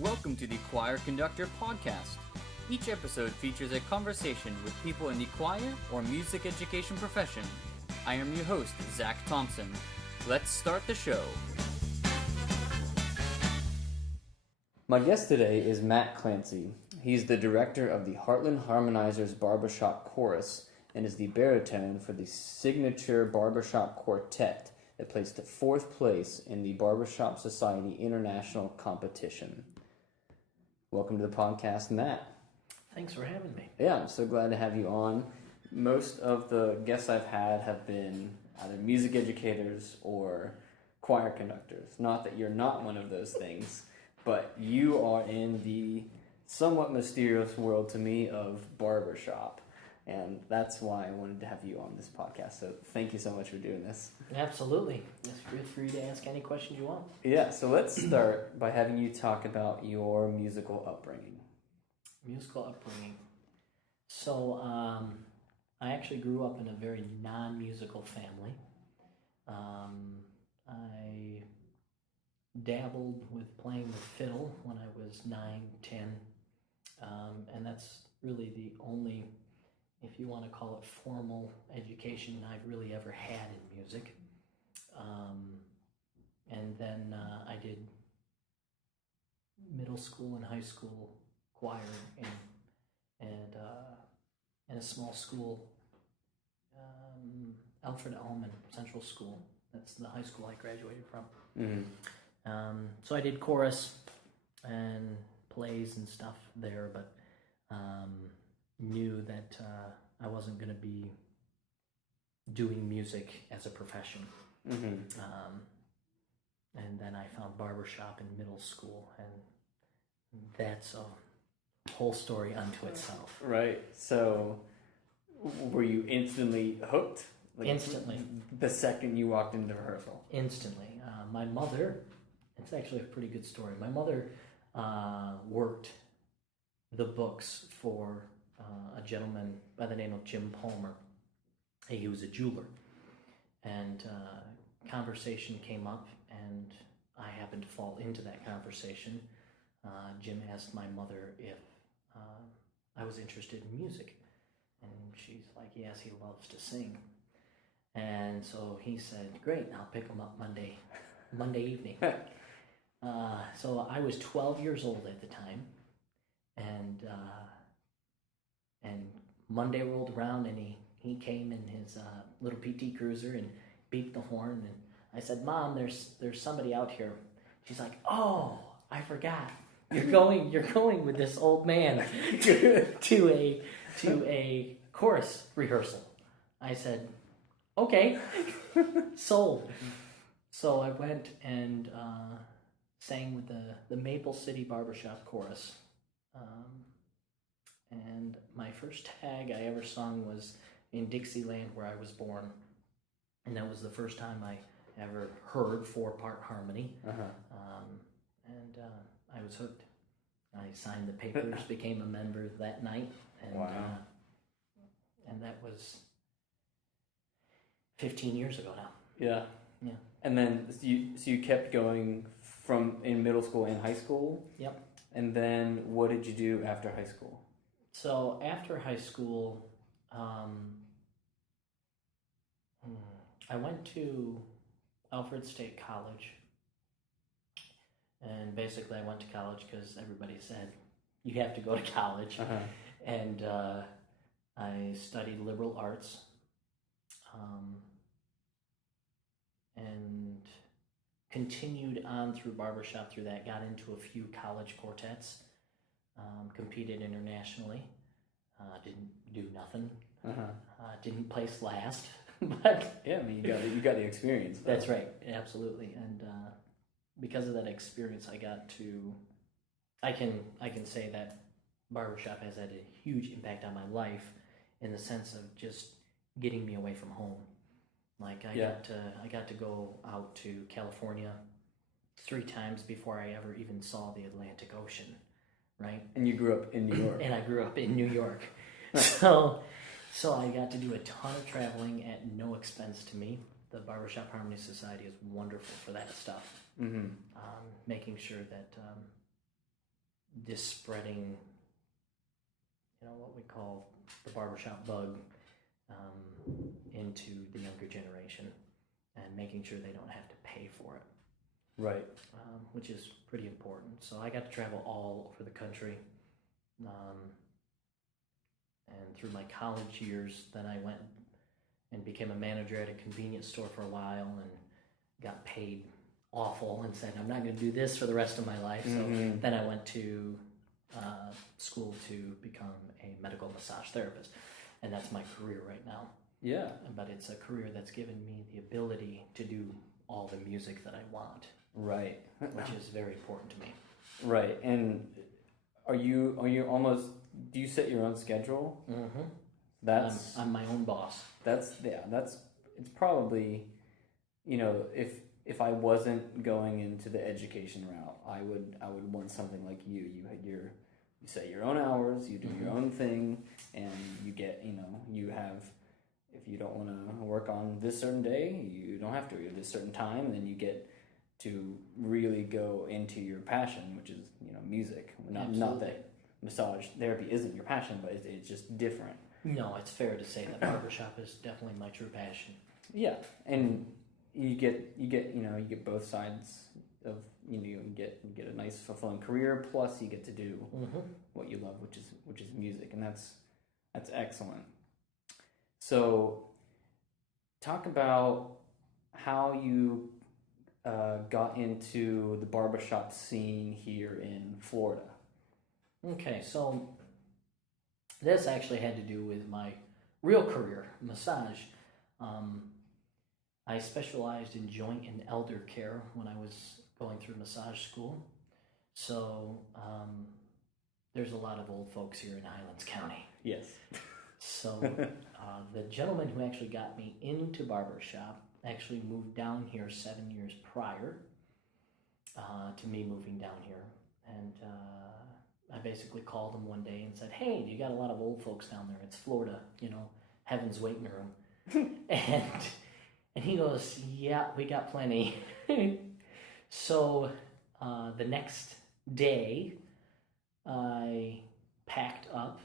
Welcome to the Choir Conductor podcast. Each episode features a conversation with people in the choir or music education profession. I am your host, Zach Thompson. Let's start the show. My guest today is Matt Clancy. He's the director of the Heartland Harmonizers Barbershop Chorus and is the baritone for the signature Barbershop Quartet that placed the 4th place in the Barbershop Society International Competition. Welcome to the podcast, Matt. Thanks for having me. Yeah, I'm so glad to have you on. Most of the guests I've had have been either music educators or choir conductors. Not that you're not one of those things, but you are in the somewhat mysterious world to me of barbershop. And that's why I wanted to have you on this podcast. So thank you so much for doing this. Absolutely. Just feel free to ask any questions you want. Yeah, so let's start by having you talk about your musical upbringing. Musical upbringing. So I actually grew up in a very non-musical family. I dabbled with playing the fiddle when I was 9, 10. And that's really the only, if you want to call it, formal education I've really ever had in music. And then I did middle school and high school choir in a small school, Alfred Allman Central School. That's the high school I graduated from. Mm-hmm. So I did chorus and plays and stuff there, but knew that I wasn't going to be doing music as a profession. Mm-hmm. And then I found barbershop in middle school, and that's a whole story unto itself. Right. So were you instantly hooked? Instantly. The second you walked into rehearsal? Instantly. My mother, it's actually a pretty good story. My mother worked the books for a gentleman by the name of Jim Palmer. He was a jeweler. And conversation came up, and I happened to fall into that conversation. Jim asked my mother if I was interested in music. And she's like, yes, he loves to sing. And so he said, great, I'll pick him up Monday evening. So I was 12 years old at the time. And Monday rolled around, and he came in his little PT Cruiser and beeped the horn. And I said, Mom, there's somebody out here. She's like, oh, I forgot. You're going with this old man to a chorus rehearsal. I said, okay, sold. So I went and sang with the Maple City Barbershop Chorus. And my first tag I ever sung was in Dixieland, Where I Was Born. And that was the first time I ever heard 4-part harmony. Uh-huh. And I was hooked. I signed the papers, became a member that night. And, wow. And that was 15 years ago now. Yeah. Yeah. And then you kept going from in middle school and high school? Yep. And then what did you do after high school? So after high school, I went to Alfred State College. And basically I went to college because everybody said, you have to go to college. Uh-huh. And I studied liberal arts. And continued on through barbershop through that, got into a few college quartets, competed internationally, didn't do nothing, didn't place last, but yeah, I mean you got the experience. Though. That's right, absolutely, and because of that experience, I can say that barbershop has had a huge impact on my life in the sense of just getting me away from home. Like I got to go out to California 3 times before I ever even saw the Atlantic Ocean, right? And you grew up in New York. And I grew up in New York. So I got to do a ton of traveling at no expense to me. The Barbershop Harmony Society is wonderful for that stuff. Mm-hmm. Making sure that this spreading, what we call the barbershop bug into the younger generation and making sure they don't have to pay for it. Right. Which is pretty important. So I got to travel all over the country. And through my college years, then I went and became a manager at a convenience store for a while and got paid awful and said, I'm not going to do this for the rest of my life. So then I went to school to become a medical massage therapist. And that's my career right now. Yeah. But it's a career that's given me the ability to do all the music that I want. Right. Which is very important to me. Right. And are you almost, do you set your own schedule? Mm-hmm. I'm my own boss. It's probably, if I wasn't going into the education route, I would want something like you. You set your own hours, you do your own thing, and you get, you have, if you don't want to work on this certain day, you don't have to. You have this certain time, and then you get to really go into your passion, which is, music. Not that massage therapy isn't your passion, but it's just different. No, it's fair to say that barbershop is definitely my true passion. Yeah, and you get both sides of, you get a nice fulfilling career, plus you get to do what you love, which is music, and that's excellent. So, talk about how you got into the barbershop scene here in Florida. Okay, so this actually had to do with my real career, massage. I specialized in joint and elder care when I was going through massage school. So there's a lot of old folks here in Highlands County. Yes. So the gentleman who actually got me into barbershop actually moved down here 7 years prior to me moving down here. And I basically called him one day and said, hey, you got a lot of old folks down there. It's Florida, heaven's waiting room. And he goes, yeah, we got plenty. So the next day, I packed up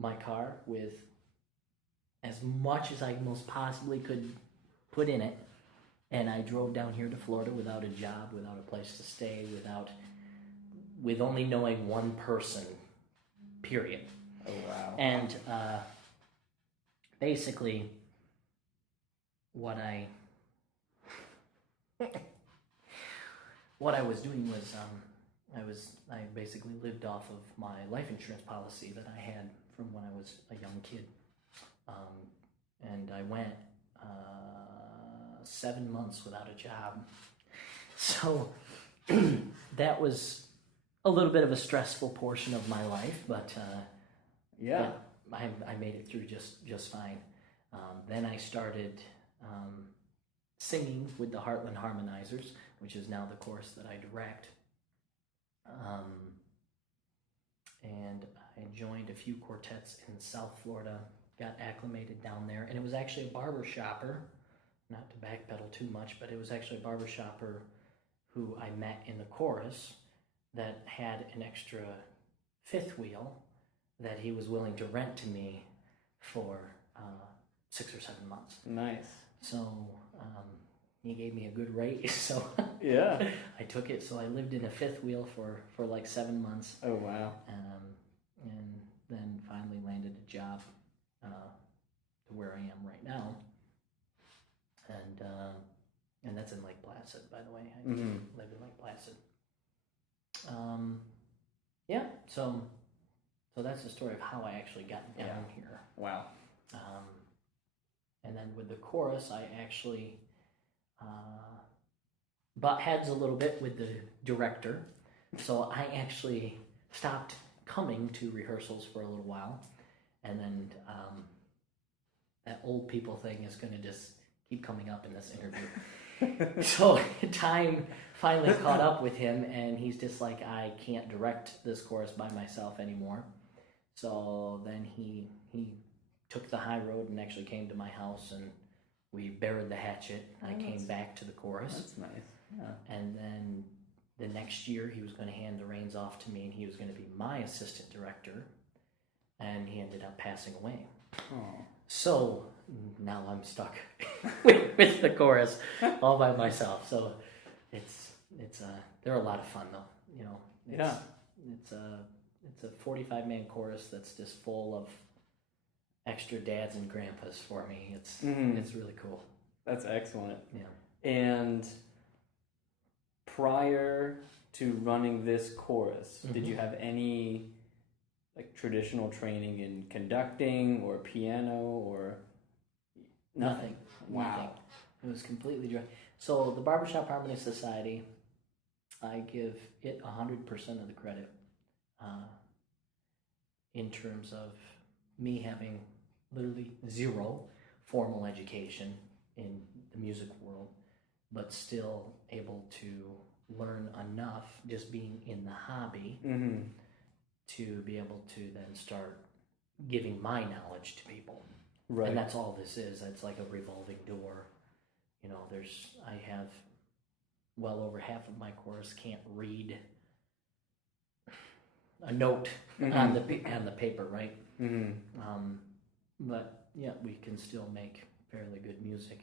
my car with as much as I most possibly could put in it, and I drove down here to Florida without a job, without a place to stay, with only knowing one person, period. Oh, wow. And basically, what I was doing was I basically lived off of my life insurance policy that I had from when I was a young kid. And I went 7 months without a job. So that was a little bit of a stressful portion of my life, but I made it through just fine. Then I started singing with the Heartland Harmonizers, which is now the chorus that I direct. And I joined a few quartets in South Florida, got acclimated down there, and it was actually a barbershopper, not to backpedal too much, but it was actually a barbershopper who I met in the chorus that had an extra fifth wheel that he was willing to rent to me for 6 or 7 months. Nice. So he gave me a good rate, so yeah, I took it. So I lived in a fifth wheel for like 7 months. Oh, wow. And then finally landed a job to where I am right now. And that's in Lake Placid, by the way. I live in Lake Placid. Yeah, so that's the story of how I actually got down here. Wow. And then with the chorus, I actually butt heads a little bit with the director. So I actually stopped coming to rehearsals for a little while. And then that old people thing is going to just keep coming up in this interview. So time finally caught up with him, and he's just like, I can't direct this chorus by myself anymore. So then he took the high road and actually came to my house, and we buried the hatchet. I came back to the chorus. That's nice. Yeah. And then the next year he was going to hand the reins off to me, and he was going to be my assistant director, and he ended up passing away. Oh. So now I'm stuck with the chorus all by myself. So they're a lot of fun though. You know, it's a 45-man chorus that's just full of extra dads and grandpas for me. It's really cool. That's excellent. Yeah. And prior to running this chorus, did you have any like traditional training in conducting or piano or nothing? Wow. Nothing. It was completely dry. So the Barbershop Harmony Society, I give it 100% of the credit in terms of me having literally zero formal education in the music world, but still able to learn enough just being in the hobby to be able to then start giving my knowledge to people. Right. And that's all this is. It's like a revolving door. You know, I have well over half of my course can't read a note on the paper, right? But yeah, we can still make fairly good music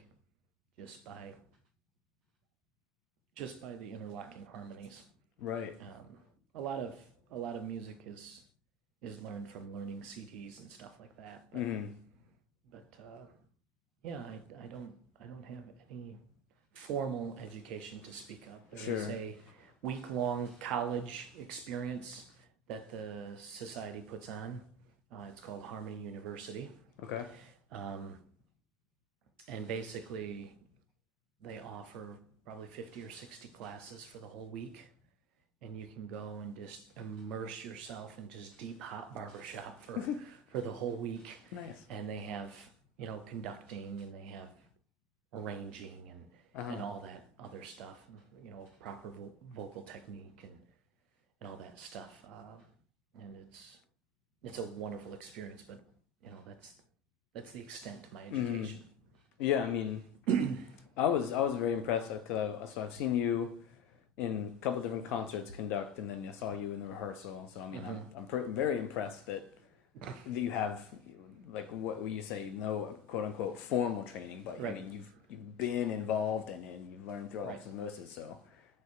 just by the interlocking harmonies. Right. A lot of music is learned from learning CDs and stuff like that. But yeah, I don't have any formal education to speak of. There is a week-long college experience that the society puts on. It's called Harmony University. Okay. And basically, they offer probably 50 or 60 classes for the whole week. And you can go and just immerse yourself in just deep, hot barbershop for the whole week. Nice. And they have, you know, conducting, and they have arranging and all that other stuff, you know, proper vocal technique and all that stuff. And it's a wonderful experience, but, you know, that's the extent to my education. Yeah, I mean, I was very impressed because I've seen you in a couple different concerts conduct, and then I saw you in the rehearsal. So I mean, I'm very impressed that you have, like, what you say, no quote unquote formal training, but I mean you've been involved in it and you've learned through all this osmosis. So,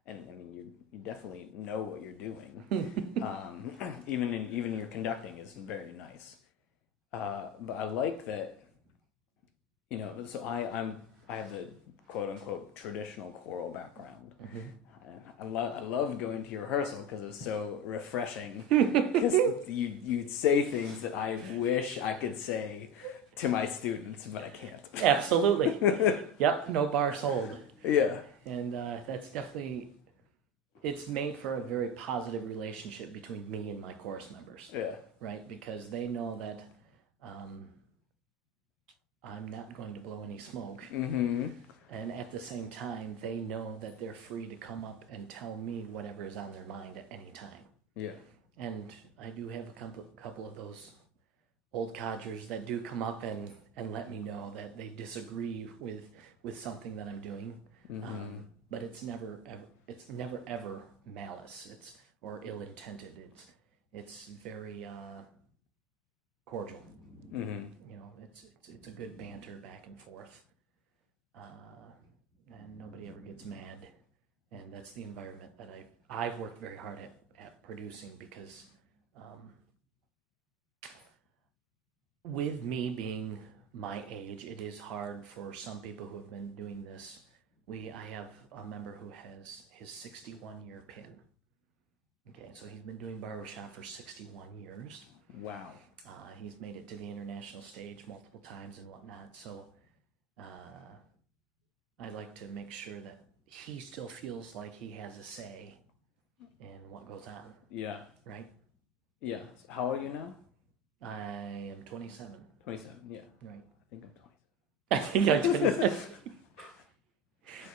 and I mean you definitely know what you're doing. Even in your conducting is very nice. But I like that. You know, so I have the quote unquote traditional choral background. I loved going to your rehearsal because it was so refreshing. Because you say things that I wish I could say to my students, but I can't. Absolutely. Yep. No bar sold. Yeah. And that's definitely, it's made for a very positive relationship between me and my chorus members. Yeah. Right? Because they know that I'm not going to blow any smoke. And at the same time, they know that they're free to come up and tell me whatever is on their mind at any time. Yeah. And I do have a couple of those old codgers that do come up and let me know that they disagree with something that I'm doing. But it's never ever malice. Or ill-intended. It's very cordial. You know, it's a good banter back and forth. And nobody ever gets mad, and that's the environment that I've worked very hard at producing, because with me being my age, it is hard for some people who have been doing this. I have a member who has his 61-year pin. Okay, so he's been doing barbershop for 61 years. Wow. He's made it to the international stage multiple times and whatnot, so I like to make sure that he still feels like he has a say in what goes on. Yeah. Right? Yeah. So how old are you now? I am 27. 27, yeah. Right. I think I'm 27. I think I'm 27.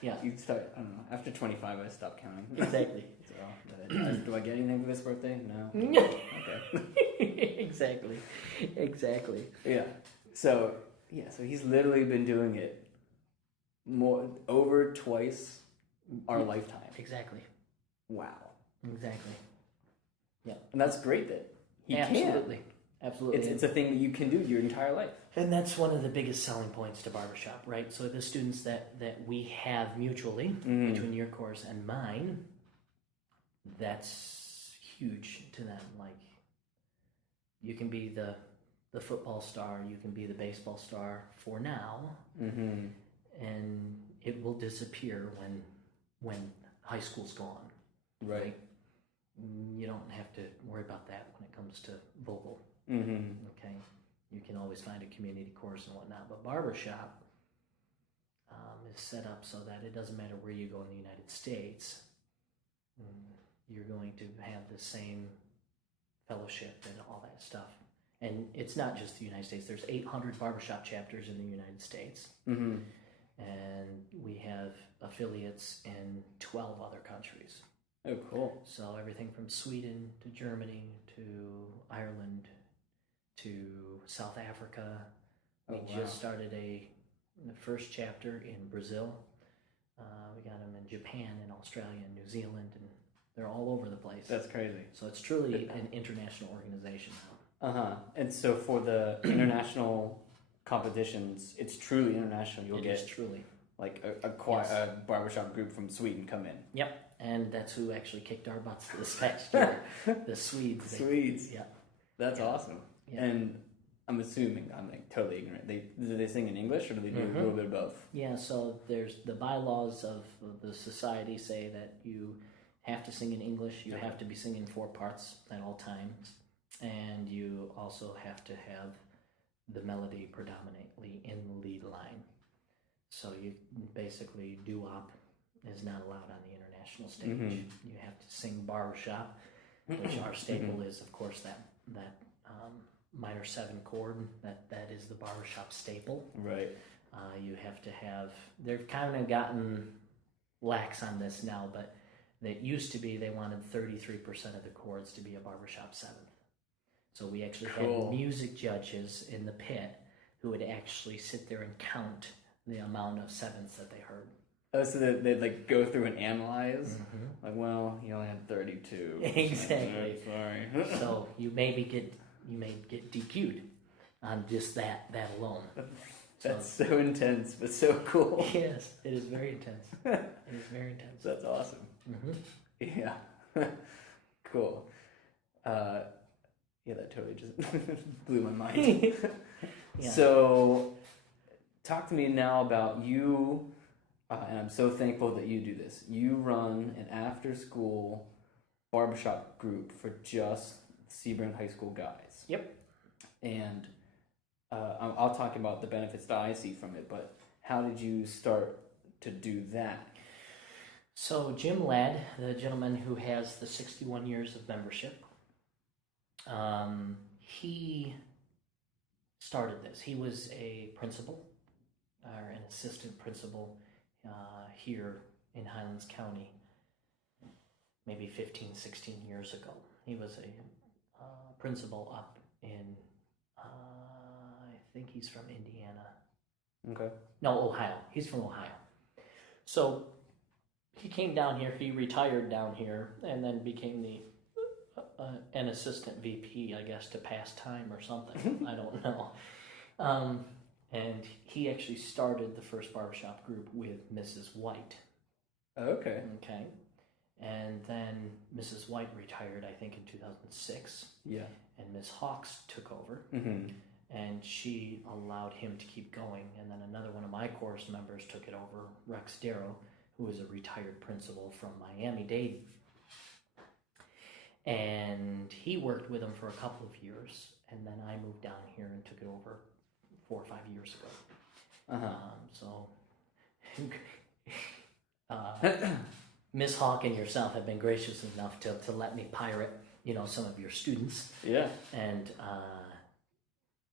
Yeah. You start, I don't know, after 25 I stopped counting. Exactly. So, do I get anything for this birthday? No. Okay. Exactly. Yeah. So he's literally been doing it over twice our lifetime. Exactly. Wow. Exactly. Yeah. And that's great that he Absolutely. can. Absolutely. It's a thing that you can do your entire life. And that's one of the biggest selling points to Barbershop, right? So the students that we have mutually between your course and mine, that's huge to them. Like, you can be the football star, you can be the baseball star for now, and it will disappear when high school's gone. Right. You don't have to worry about that when it comes to vocal. Okay, you can always find a community course and whatnot, but Barbershop is set up so that it doesn't matter where you go in the United States, you're going to have the same fellowship and all that stuff. And it's not just the United States. There's 800 Barbershop chapters in the United States, and we have affiliates in 12 other countries. Oh, cool. So everything from Sweden to Germany to Ireland to South Africa. We just started the first chapter in Brazil. We got them in Japan and Australia and New Zealand, and they're all over the place. That's crazy. So it's truly an international organization now. And so for the international competitions, it's truly international. You'll get truly like a barbershop group from Sweden come in. Yep. And that's who actually kicked our butts this past year. The Swedes. Swedes. Yeah. That's awesome. Yeah. And I'm assuming, I'm like totally ignorant. Do they sing in English or do they do a little bit of both? Yeah, so there's the bylaws of the society say that you have to sing in English. You have to be singing 4 parts at all times. And you also have to have the melody predominantly in the lead line. So you basically doo-wop is not allowed on the international stage. You have to sing barbershop, which our staple is, of course, that minor 7 chord. That is the barbershop staple. Right. You have to have. They've kind of gotten lax on this now, but it used to be they wanted 33% of the chords to be a barbershop 7th. So we actually had music judges in the pit who would actually sit there and count the amount of 7ths that they heard. Oh, so they'd like go through and analyze? Like, well, you only had 32. Exactly. Sorry. So you may get DQ'd on just that alone. That's so intense, but so cool. Yes, it is very intense. It is very intense. That's awesome. Yeah. Cool. Yeah, that totally just blew my mind. Yeah. So, talk to me now about you, and I'm so thankful that you do this. You run an after-school barbershop group for just Sebring High School guys. Yep. And I'll talk about the benefits that I see from it, but how did you start to do that? So Jim Ladd, the gentleman who has the 61 years of membership, he started this. He was a principal or an assistant principal here in Highlands County maybe 15, 16 years ago. He was a principal up in, I think he's from Indiana. Okay. No, Ohio. He's from Ohio. So he came down here, he retired down here, and then became an assistant VP, I guess, to pass time or something. I don't know. And he actually started the first barbershop group with Mrs. White. Okay. Okay. And then Mrs. White retired, I think, in 2006. Yeah. And Miss Hawks took over. And she allowed him to keep going. And then another one of my course members took it over, Rex Darrow, who was a retired principal from Miami-Dade. And he worked with him for a couple of years. And then I moved down here and took it over 4 or 5 years ago. So Miss Hawk and yourself have been gracious enough to let me pirate, some of your students. Yeah.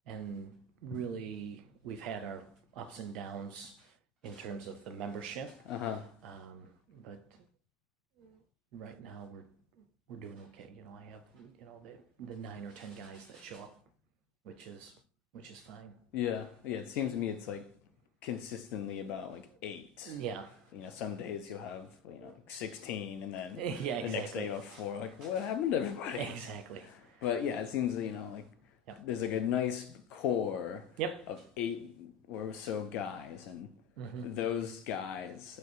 And really, we've had our ups and downs in terms of the membership. But right now we're doing okay. I have the 9 or 10 guys that show up, which is fine. Yeah. It seems to me it's like consistently about like 8. Yeah. some days you'll have 16, and then Yeah, the next day you'll have 4. Like, what happened to everybody? Exactly. But yeah, it seems there's like a nice core Yep. of 8 or so guys, and those guys,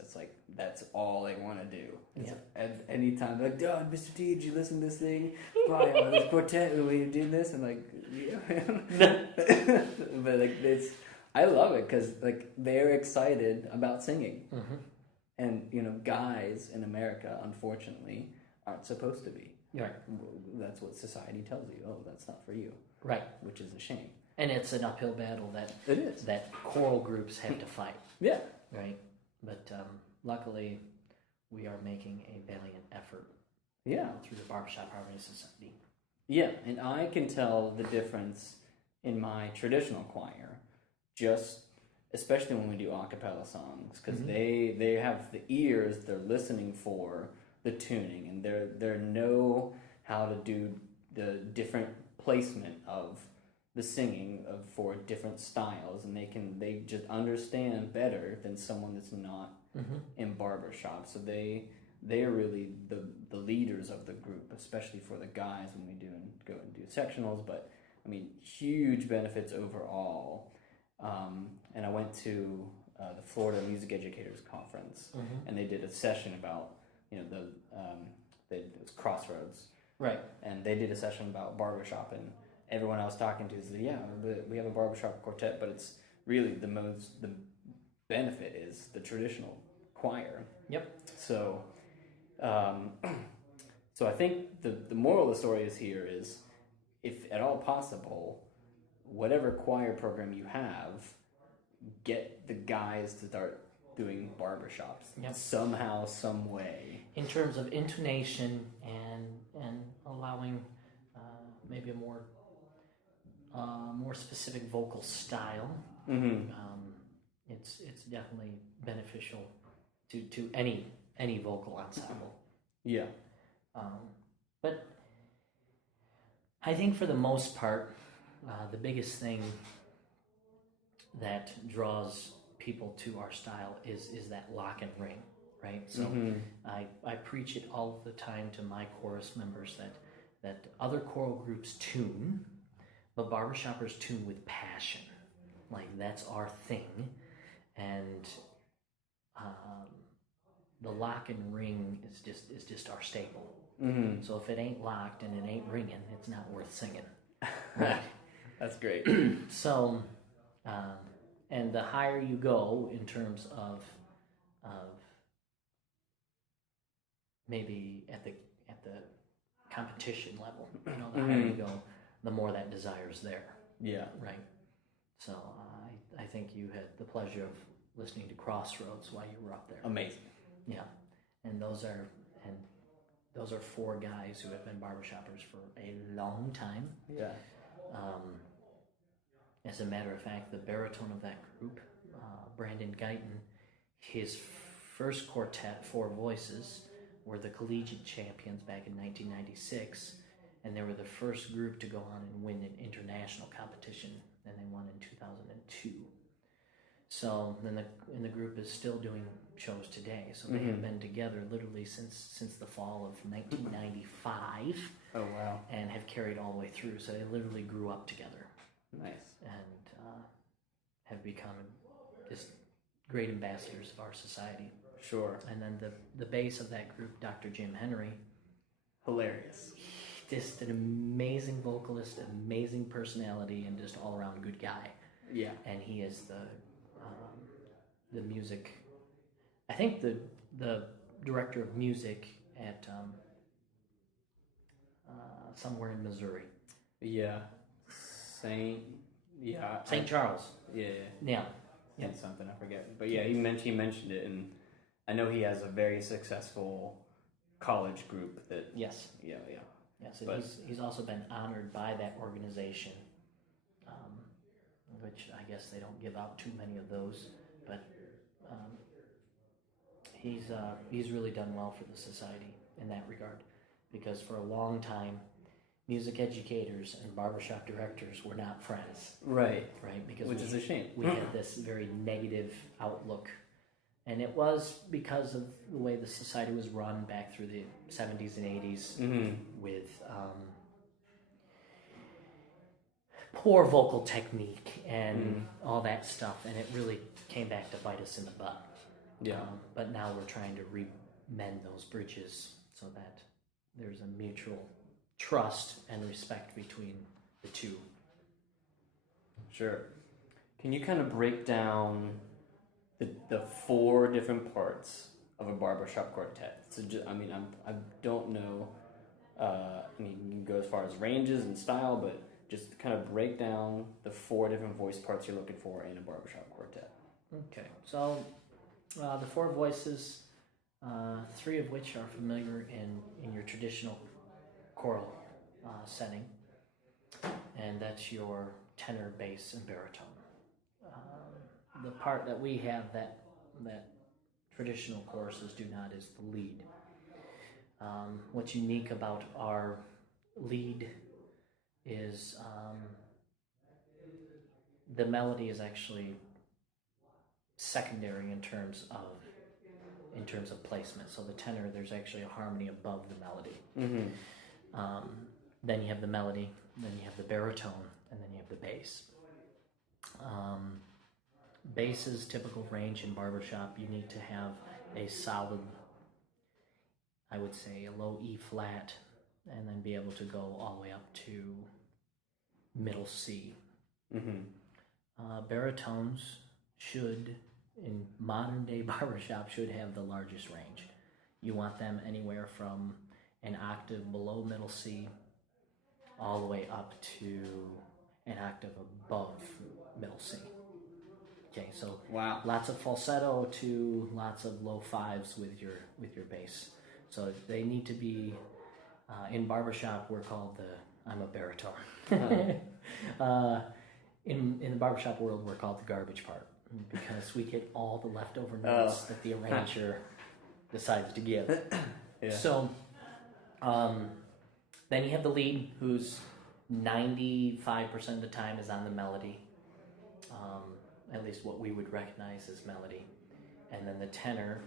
that's all they want to do. It's at any time, like, "Dad, Mr. T, did you listen to this thing? By this quartet, we did this," and like, yeah. But like I love it because like they're excited about singing, and guys in America, unfortunately, aren't supposed to be. Right. That's what society tells you. Oh, that's not for you. Right. Which is a shame. And it's an uphill battle that it is. That choral groups have to fight. Yeah. Right. But luckily, we are making a valiant effort. Yeah. Through the Barbershop Harmony Society. Yeah, and I can tell the difference in my traditional choir, especially when we do a cappella songs, because they have the ears, they're listening for the tuning, and they know how to do the different placement of the singing for different styles, and they just understand better than someone that's not in barbershop. So they are really the leaders of the group, especially for the guys when we go and do sectionals. But I mean, huge benefits overall. And I went to the Florida Music Educators Conference, and they did a session about it was Crossroads, right? And they did a session about barbershop, and everyone I was talking to said, "Yeah, we have a barbershop quartet, but it's really the benefit is the traditional choir." Yep. So, so I think the moral of the story is, if at all possible, whatever choir program you have, get the guys to start doing barbershops somehow, some way. In terms of intonation and allowing maybe a more specific vocal style, it's definitely beneficial to any vocal ensemble. Yeah. But I think for the most part, the biggest thing that draws people to our style is that lock and ring, right? So I preach it all the time to my chorus members that other choral groups tune, but barbershoppers tune with passion. Like, that's our thing. And the lock and ring is just our staple. So if it ain't locked and it ain't ringing, it's not worth singing. Right? That's great. So, and the higher you go in terms of maybe at the competition level, the higher you go, the more that desire's there. Yeah. Right. So I think you had the pleasure of listening to Crossroads while you were up there. Amazing. Yeah, and those are 4 guys who have been barbershoppers for a long time. Yeah. As a matter of fact, the baritone of that group, Brandon Guyton, his first quartet, 4 Voices, were the collegiate champions back in 1996, and they were the first group to go on and win an international competition, and they won in 2002. So then the group is still doing shows today. So they have been together literally since the fall of 1995. Oh, wow. And have carried all the way through. So they literally grew up together. Nice. And have become just great ambassadors of our society. Sure. And then the bass of that group, Dr. Jim Henry. Hilarious. Just an amazing vocalist, amazing personality, and just all around good guy. Yeah. And he is the music. I think the director of music at somewhere in Missouri. Yeah. St. Charles. Yeah. And something I forget, but yeah, he mentioned it, and I know he has a very successful college group that. Yes. Yeah. Yes, and he's also been honored by that organization, which I guess they don't give out too many of those, but he's really done well for the society in that regard, because for a long time, music educators and barbershop directors were not friends. Right. Because which is a shame. We had this very negative outlook And it was because of the way the society was run back through the 70s and 80s with poor vocal technique and all that stuff. And it really came back to bite us in the butt. Yeah. But now we're trying to mend those bridges so that there's a mutual trust and respect between the two. Sure. Can you kind of break down the 4 different parts of a barbershop quartet? So, I don't know. You can go as far as ranges and style, but just kind of break down the 4 different voice parts you're looking for in a barbershop quartet. Okay, so the 4 voices, 3 of which are familiar in your traditional choral setting, and that's your tenor, bass, and baritone. The part that we have that traditional choruses do not is the lead. What's unique about our lead is the melody is actually secondary in terms of placement. So the tenor, there's actually a harmony above the melody. Then you have the melody, then you have the baritone, and then you have the bass. Bass's typical range in barbershop, you need to have a solid, I would say, a low E flat, and then be able to go all the way up to middle C. Baritones should, in modern day barbershop, should have the largest range. You want them anywhere from an octave below middle C all the way up to an octave above middle C. Okay, so wow, lots of falsetto to lots of low fives with your bass. So they need to be in barbershop. We're called I'm a baritone. In the barbershop world, we're called the garbage part because we get all the leftover notes that the arranger decides to give. Yeah. So then you have the lead, who's 95% of the time is on the melody. At least what we would recognize as melody. And then the tenor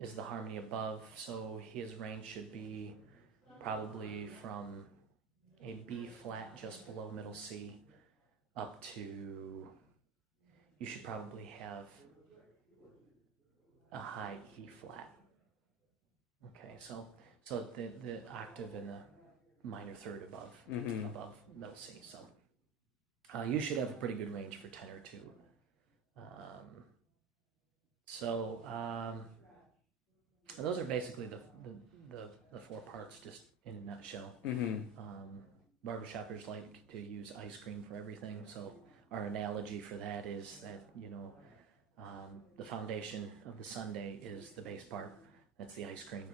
is the harmony above, so his range should be probably from a B flat just below middle C up to, you should probably have a high E flat. Okay, so the octave and the minor third above middle C. So you should have a pretty good range for tenor too. Those are basically the 4 parts, just in a nutshell. Barbershoppers like to use ice cream for everything, so our analogy for that is that the foundation of the sundae is the bass part. That's the ice cream.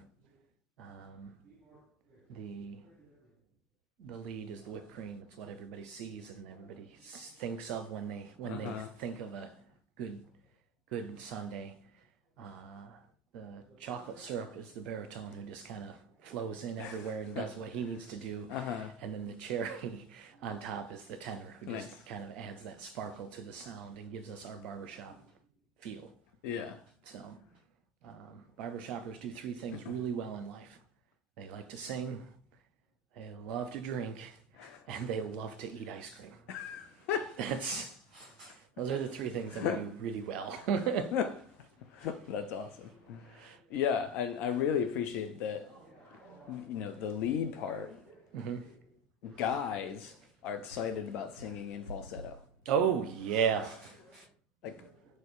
The lead is the whipped cream. It's what everybody sees and everybody thinks of when they think of a good sundae. The chocolate syrup is the baritone who just kind of flows in everywhere and does what he needs to do. And then the cherry on top is the tenor who just kind of adds that sparkle to the sound and gives us our barbershop feel. Yeah. So barbershoppers do 3 things really well in life. They like to sing, they love to drink, and they love to eat ice cream. Those are the 3 things that we do really well. That's awesome. Yeah, and I really appreciate that, the lead part. Guys are excited about singing in falsetto. Oh, yeah. Like,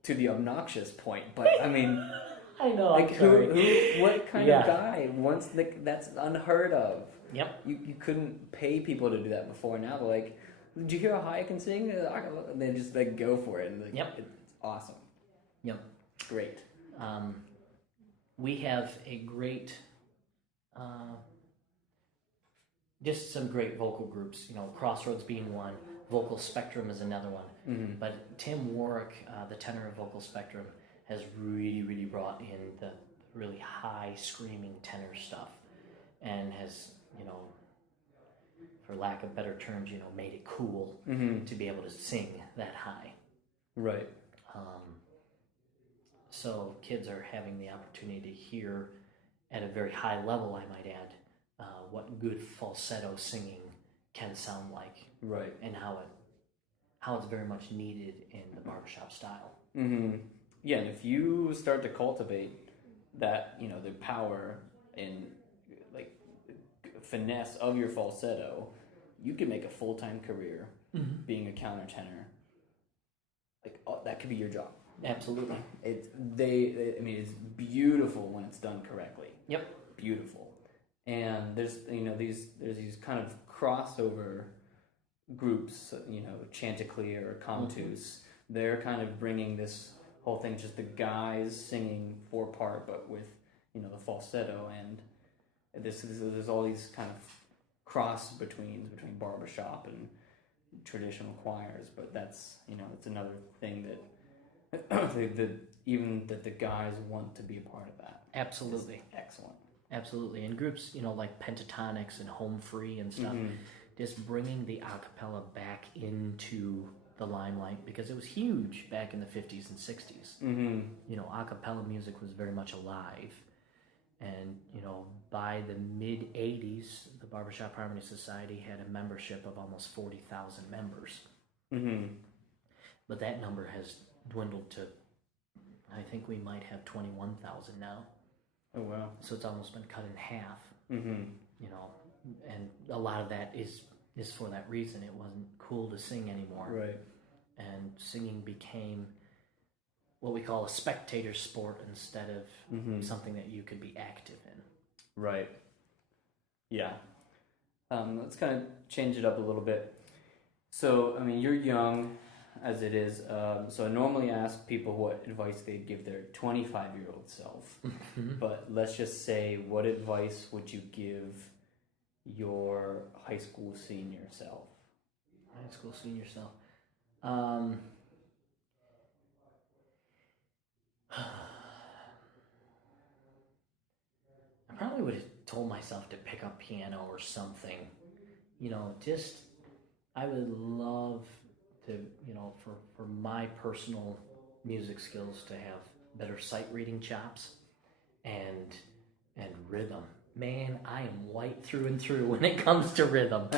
to the obnoxious point, but I mean... I know, like, what kind of guy wants, that's unheard of. Yep. You couldn't pay people to do that before. Now they're like, did you hear how high I can sing? And they just go for it. And it's awesome. Yep. Great. We have a great, just some great vocal groups. Crossroads being one. Vocal Spectrum is another one. But Tim Warwick, the tenor of Vocal Spectrum, has really, really brought in the really high screaming tenor stuff, and has, for lack of better terms, made it cool to be able to sing that high. Right. So kids are having the opportunity to hear at a very high level, I might add, what good falsetto singing can sound like, right, and how it's very much needed in the barbershop style. Mm-hmm. Yeah, and if you start to cultivate that, you know, the power and like finesse of your falsetto, you can make a full-time career being a countertenor. Like that could be your job. Absolutely. I mean, it's beautiful when it's done correctly. Yep. Beautiful. And there's these kind of crossover groups, you know, Chanticleer or Contus. They're kind of bringing this whole thing, just the guys singing 4-part, but with, you know, the falsetto, and there's all these kind of cross between barbershop and traditional choirs. But that's, you know, it's another thing that even that the guys want to be a part of that. Absolutely. Excellent. Absolutely. And groups, you know, like Pentatonics and Home Free and stuff, just bringing the a cappella back into the limelight, because it was huge back in the 50s and 60s. You know, a cappella music was very much alive. And, you know, by the mid-'80s, the Barbershop Harmony Society had a membership of almost 40,000 members. But that number has dwindled to, I think we might have 21,000 now. Oh, wow. So it's almost been cut in half. You know, and a lot of that is for that reason. It wasn't cool to sing anymore. Right. And singing became what we call a spectator sport instead of something that you could be active in. Right. Yeah. Let's kind of change it up a little bit. So, I mean, you're young as it is. So I normally ask people what advice they'd give their 25-year-old self. But let's just say, what advice would you give your high school senior self? High school senior self. I probably would have told myself to pick up piano or something. You know, just, I would love to, you know, for my personal music skills to have better sight reading chops and rhythm. Man, I am white through and through when it comes to rhythm.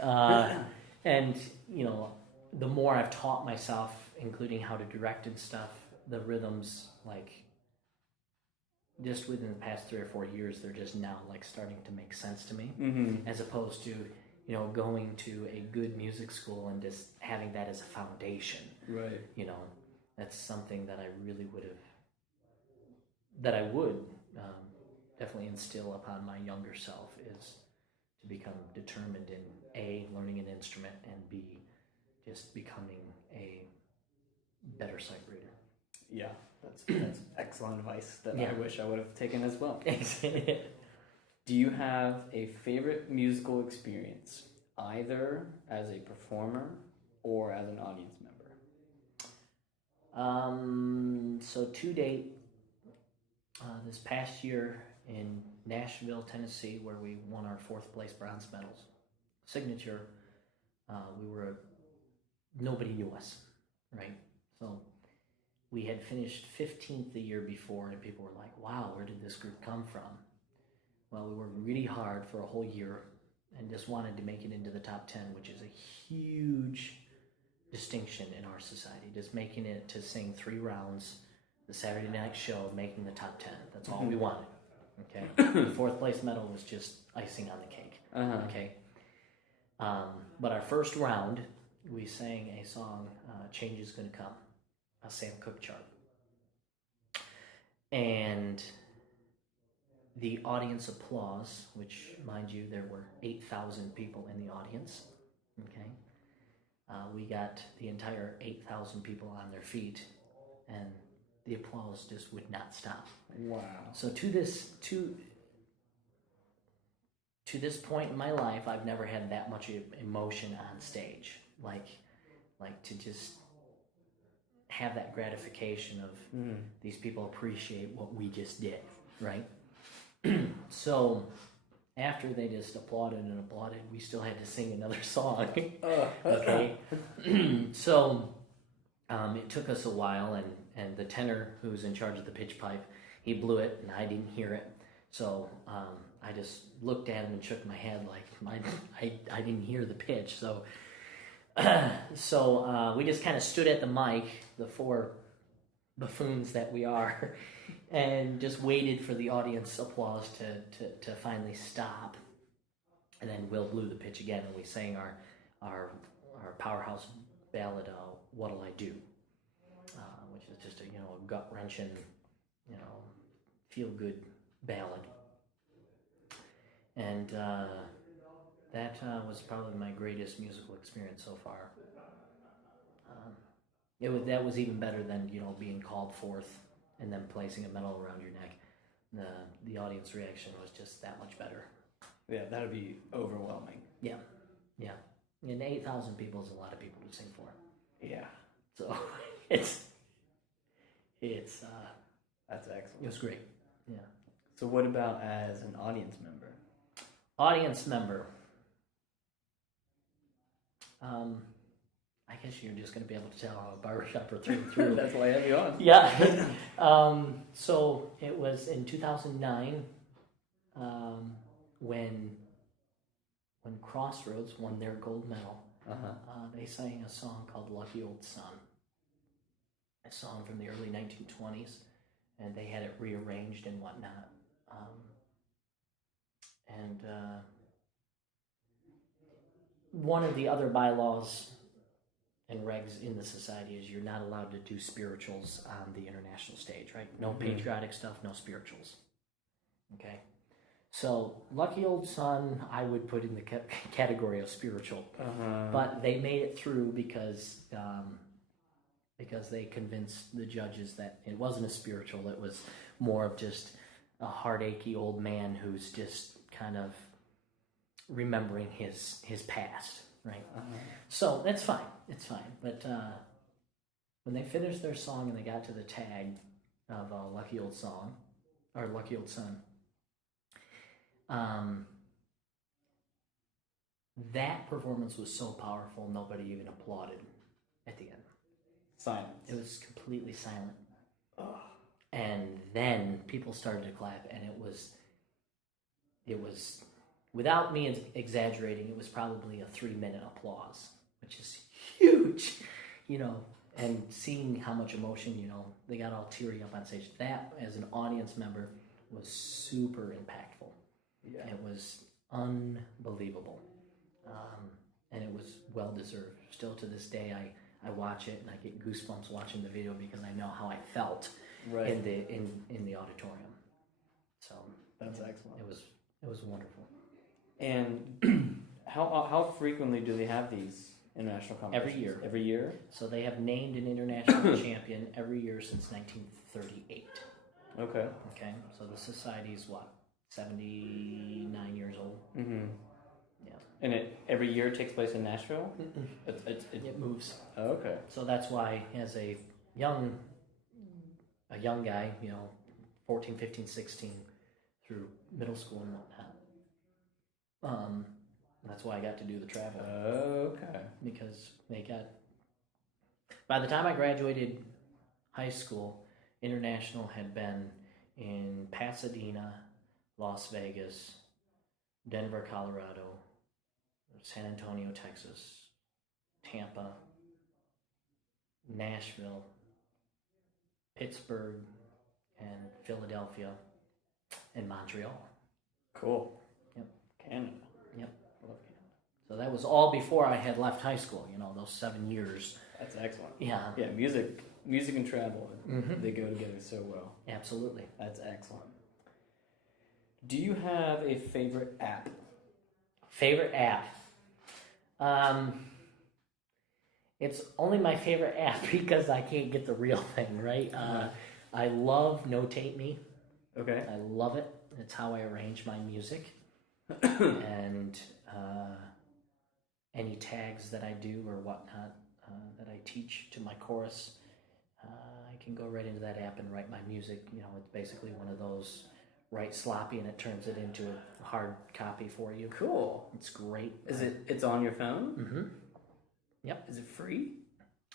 And, you know, the more I've taught myself, including how to direct and stuff, the rhythms, like, just within the past 3 or 4 years, they're just now, like, starting to make sense to me, as opposed to, you know, going to a good music school and just having that as a foundation. Right. You know, that's something that I really would definitely instill upon my younger self, is to become determined in A, learning an instrument, and B, just becoming a better sight reader. Yeah, that's excellent advice that I wish I would have taken as well. Do you have a favorite musical experience, either as a performer or as an audience member? So to date, this past year in Nashville, Tennessee, where we won our 4th place bronze medals, signature, nobody knew us, right? So we had finished 15th the year before, and people were like, wow, where did this group come from? Well, we worked really hard for a whole year and just wanted to make it into the top 10, which is a huge distinction in our society. Just making it to sing 3 rounds, the Saturday night show, making the top 10. That's all we wanted. Okay. The 4th place medal was just icing on the cake. Okay. But our first round, we sang a song, Change Is Gonna Come, a Sam Cooke chart. And the audience applause, which, mind you, there were 8,000 people in the audience. Okay. We got the entire 8,000 people on their feet, and the applause just would not stop. Wow. So to this point in my life, I've never had that much emotion on stage. Like to just have that gratification of these people appreciate what we just did, right? So after they just applauded, we still had to sing another song. Okay. So it took us a while, and the tenor who's in charge of the pitch pipe, he blew it, and I didn't hear it. So I just looked at him and shook my head like I didn't hear the pitch. So we just kind of stood at the mic, the four buffoons that we are, and just waited for the audience applause to finally stop. And then Will blew the pitch again, and we sang our powerhouse ballad, "What'll I Do," which is just a gut wrenching, feel good ballad. And that was probably my greatest musical experience so far. That was even better than being called forth and then placing a medal around your neck. The audience reaction was just that much better. Yeah, that would be overwhelming. Yeah. And 8,000 people is a lot of people to sing for. Yeah. So it's that's excellent. It was great. Yeah. So what about as an audience member? Audience member. I guess you're just going to be able to tell a barbershopper through and through. That's why I have you on. Yeah. So it was in 2009 when Crossroads won their gold medal. They sang a song called "Lucky Old Son," a song from the early 1920s, and they had it rearranged and whatnot. One of the other bylaws and regs in the society is you're not allowed to do spirituals on the international stage, right? No patriotic stuff, no spirituals. Okay? So, Lucky Old Son, I would put in the category of spiritual. But they made it through because they convinced the judges that it wasn't a spiritual, it was more of just a heartachy old man who's just kind of remembering his past, right? So that's fine. It's fine. But when they finished their song and they got to the tag of Lucky Old Song, or Lucky Old Son, that performance was so powerful, nobody even applauded at the end. Silence. It was completely silent. And then people started to clap, and it was, without me exaggerating, it was probably a 3-minute applause, which is huge, and seeing how much emotion, they got all teary up on stage. That, as an audience member, was super impactful. Yeah. It was unbelievable. And it was well-deserved. Still to this day, I watch it and I get goosebumps watching the video because I know how I felt in the auditorium. So that's excellent. It was wonderful. And how frequently do they have these international competitions? Every year. So they have named an international champion every year since 1938. Okay. So the society's 79 years old. Yeah. And it every year takes place in Nashville? It moves. Oh, okay. So that's why, as a young guy, 14, 15, 16, through middle school and whatnot, that's why I got to do the travel. Oh, okay. Because by the time I graduated high school, international had been in Pasadena, Las Vegas, Denver, Colorado, San Antonio, Texas, Tampa, Nashville, Pittsburgh, and Philadelphia, and Montreal. Cool. Yep. Canada. Yep. Love Canada. So that was all before I had left high school, those 7 years. That's excellent. Yeah. Yeah, music and travel, they go together so well. Absolutely. That's excellent. Do you have a favorite app? Favorite app? It's only my favorite app because I can't get the real thing, right? I love Notate Me. Okay. I love it. It's how I arrange my music. And any tags that I do or whatnot that I teach to my chorus, I can go right into that app and write my music. It's basically one of those, write sloppy and it turns it into a hard copy for you. Cool. It's great. It's on your phone? Mm-hmm. Yep. Is it free?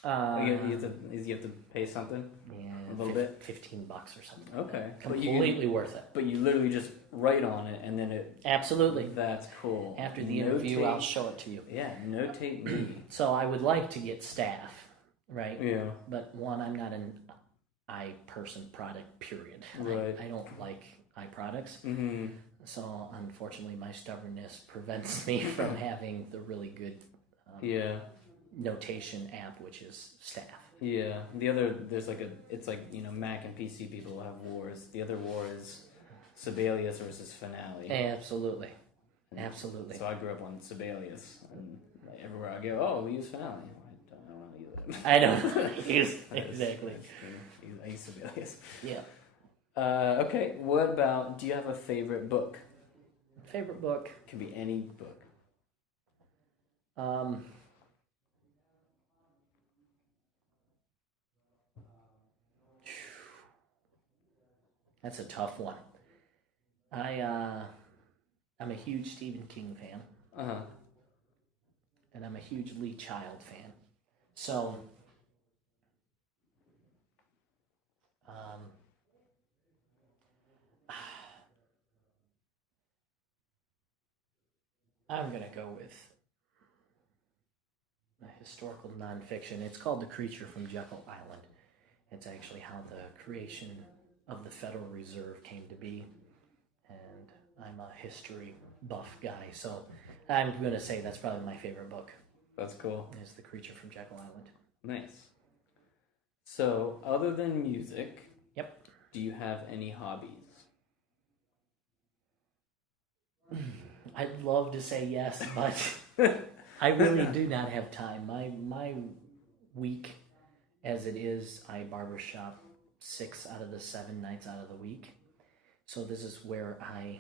You have to pay something? Yeah, a little bit? $15 or something. Okay. Completely worth it. But you literally just write on it and then it... Absolutely. That's cool. After the interview, I'll show it to you. Yeah, notate me. So I would like to get staff, right? Yeah. But one, I'm not an eye person product, period. Right. I don't like eye products. Mm-hmm. So unfortunately, my stubbornness prevents me from having the really good notation app, which is staff. Yeah. It's like, Mac and PC people have wars. The other war is Sibelius versus Finale. Absolutely. Absolutely. So I grew up on Sibelius, and everywhere I go, we use Finale. I don't want to use it. I don't use exactly. I use Sibelius. Yeah. Okay, what about, do you have a favorite book? Favorite book? Could be any book. That's a tough one. I'm a huge Stephen King fan. Uh-huh. And I'm a huge Lee Child fan. So, I'm going to go with a historical nonfiction. It's called The Creature from Jekyll Island. It's actually how the creation of the Federal Reserve came to be. And I'm a history buff guy, so I'm going to say that's probably my favorite book. That's cool. Is The Creature from Jekyll Island. Nice. So, other than music, yep, do you have any hobbies? I'd love to say yes, but I really do not have time. My week, as it is, I barbershop 6 out of the 7 nights out of the week. So this is where I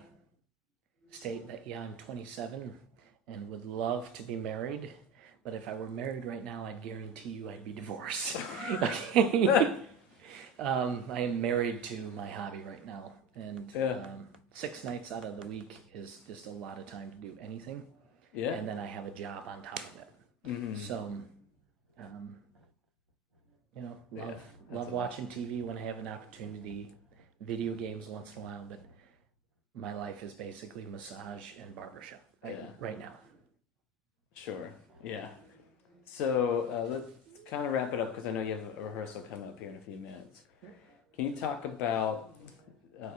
state that, I'm 27 and would love to be married, but if I were married right now, I'd guarantee you I'd be divorced. Okay? I am married to my hobby right now, and 6 nights out of the week is just a lot of time to do anything. Yeah. And then I have a job on top of it. Mm-hmm. So, love watching TV when I have an opportunity, video games once in a while, but my life is basically massage and barbershop right now. Sure. Yeah. So let's kind of wrap it up because I know you have a rehearsal coming up here in a few minutes. Can you talk about,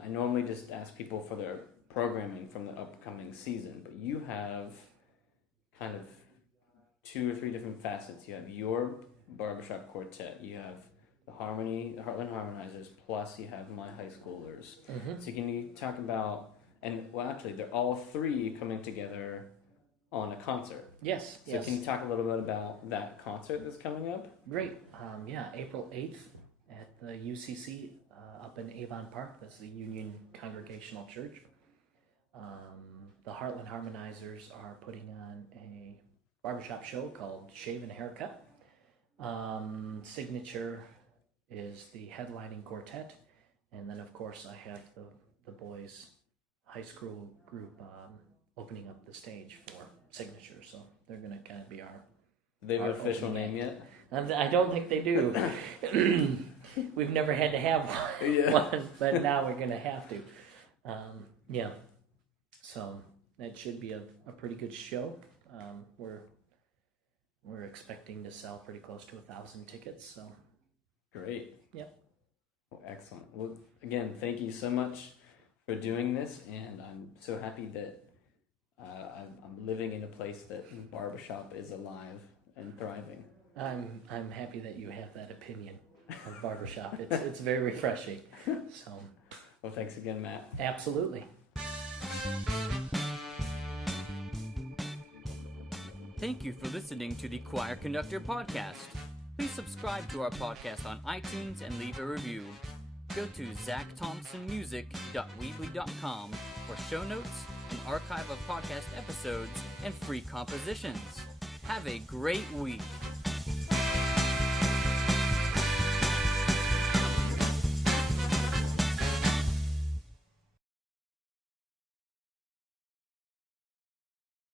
I normally just ask people for their programming from the upcoming season, but you have kind of 2 or 3 different facets. You have your barbershop quartet, you have the Heartland Harmonizers, plus you have my high schoolers. Mm-hmm. So can you talk about, actually they're all 3 coming together on a concert. Yes. So can you talk a little bit about that concert that's coming up? Great. April 8th at the UCC up in Avon Park. That's the Union Congregational Church. The Heartland Harmonizers are putting on a barbershop show called Shave and Haircut. Signature is the headlining quartet. And then, of course, I have the boys' high school group opening up the stage for Signature. So they're going to kind of be our... Do they have an official name yet? I don't think they do. We've never had to have one, but now we're going to have to. So that should be a pretty good show. We're expecting to sell pretty close to 1,000 tickets. So great. Yeah. Well, excellent. Well, again, thank you so much for doing this, and I'm so happy that I'm living in a place that barbershop is alive and thriving. I'm happy that you have that opinion of barbershop. It's very refreshing. So, well, thanks again, Matt. Absolutely. Thank you for listening to the Choir Conductor podcast. Please subscribe to our podcast on iTunes and leave a review. Go to zachthompsonmusic.weebly.com for show notes, an archive of podcast episodes, and free compositions. Have a great week.